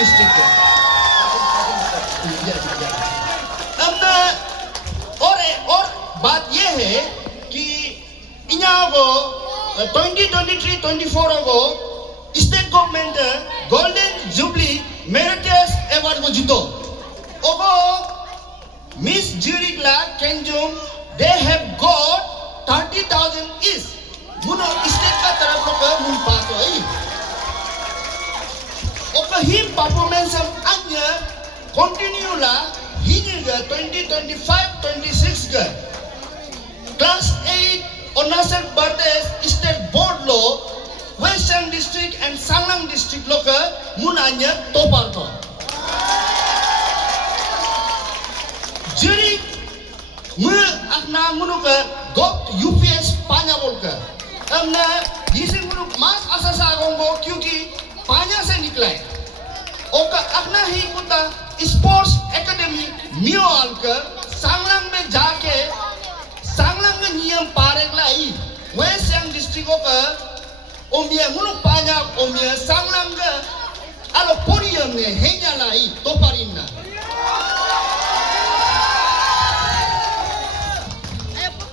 district के हमने और बात ये है कि इन्हीं को 2023-24 को state government golden jubilee merits award को जीतो ओको Miss Jurikla Kenjum they have got 30,000 each मुनो स्टेट का तरफ लोग मुन पातो आई ओका ही परफॉर्मेंस हम अन्य कंटिन्यू ला ही निगा 2025-26 का class 8 Arunachal Pradesh State Board lo Western District and Sanglang District lo ka munanya topar to juri mu akna munu ka got UPS panya bol ka हमने जिसे मुनु मास अससा गंगो क्योंकि पानी से निकला है ओका अपना ही कुत्ता स्पोर्ट्स एकेडमी म्यूआल कर सांगलांग में जाके सांगलांग में नियम पारेक लाई वेस्ट सियांग डिस्ट्रिक्ट का ओमिया मुनु पानी ओमिया सांगलांग का आलो पोडियम ने हेंगा लाई तो पारिन्ना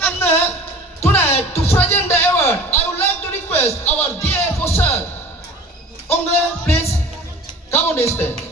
हमने Tonight, to present the award, I would like to request our DFO sir, please come on the stage.